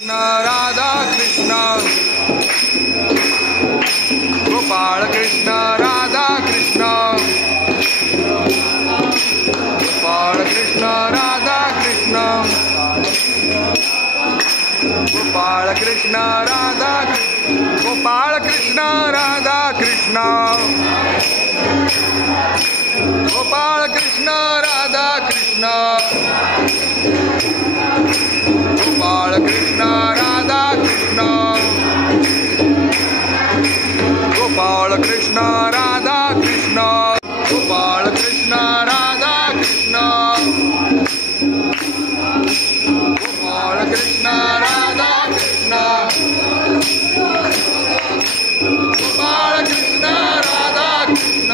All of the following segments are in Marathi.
राधा कृष्ण गोपाल कृष्ण राधा कृष्ण गोपाल कृष्ण राधा कृष्ण गोपाल कृष्ण राधा गोपाल कृष्ण राधा कृष्ण गोपाल कृष्ण राधा कृष्ण गोपाल कृष्ण राधा कृष्ण गोपाल कृष्ण राधा कृष्ण गोपाल कृष्ण राधा कृष्ण गोपाल कृष्ण राधा कृष्ण गोपाल कृष्ण राधा कृष्ण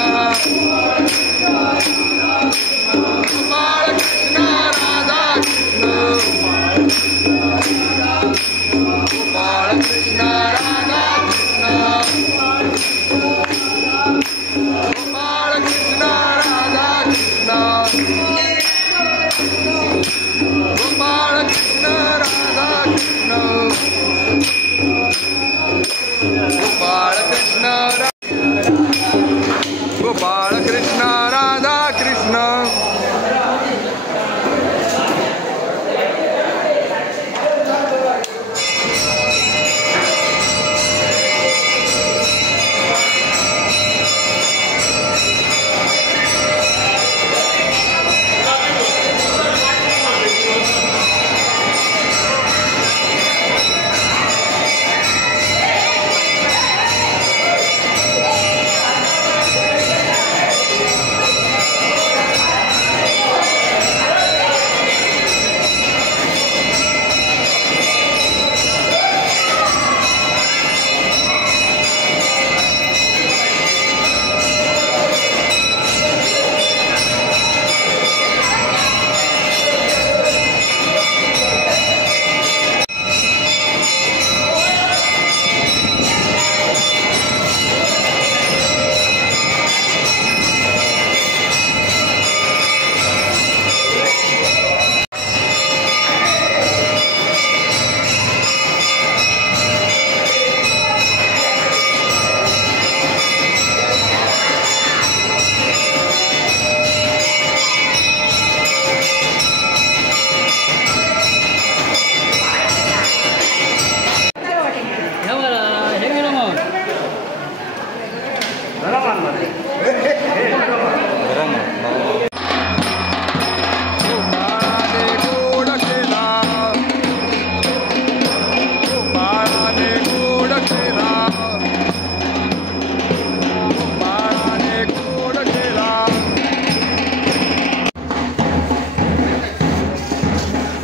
गोपाल कृष्ण राधा कृष्ण गोपाल कृष्ण राधा कृष्ण गोपाल कृष्ण राधा कृष्ण गोपाल कृष्ण राधा कृष्ण गोपाल कृष्ण गोपाल कृष्ण राधा कृष्ण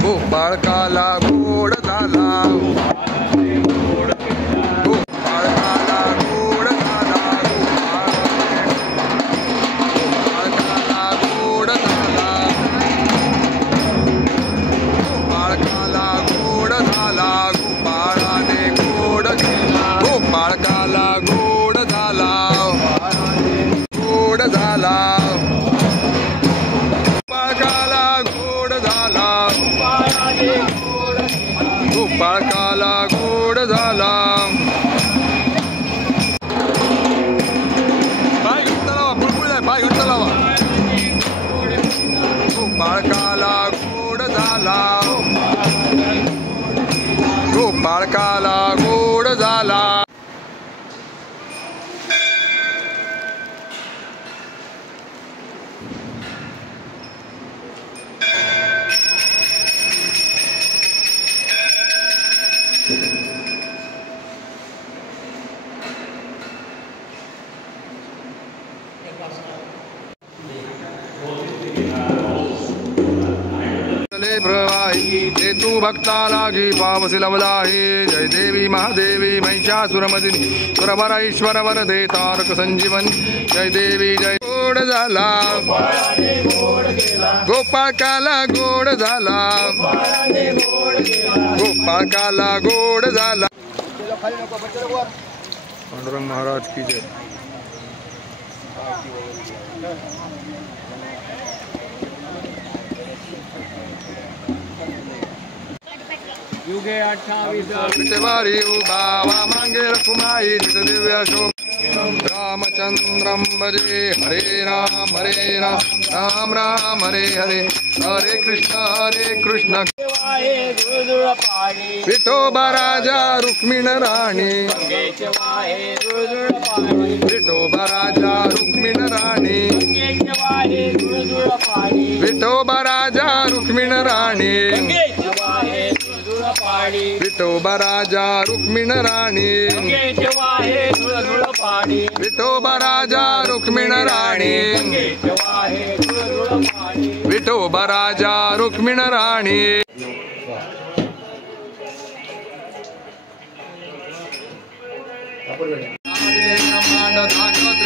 गोपाळ काला गोड झाला गोपाळ काला गोड झाला गोपाळ काला गोड झाला गोपाळ काला गोड झाला गोपाळाने गोड केला गोपाळ काला गोड झाला गोड झाला गोपाळ काला गोड झाला पाय घट्ट लावा बुलबुल आहे पाय घट्ट लावा गोपाळ काला गोड झाला गोपाळ काला गोड झाला हे तू भक्ता लागी पावसी लवलाही जय देवी महादेवी महिषासुरमर्दिनी सुरवर ईश्वर वरदे तारक संजीवन जय देवी जय गोड झाला गोपाळ काला गोड झाला गोपाळ काला गोड झाला पांडुरंग महाराज की जय युगे 28 विटेवारी उभा वामांगे रखुमाई दिव्य शोभ रामचंद्रम भजे हरे राम राम राम हरे हरे हरे कृष्ण विठोबा राजा रुक्मिण राणी विठोबा राजा रुक्मिण राणी विठोबा राजा रुक्मिण राणी विठोबा राजा रुक्मिण राणी विठोबा राजा रुक्मिण राणी विठोबा राजा रुक्मिण राणी ब्रह्मांड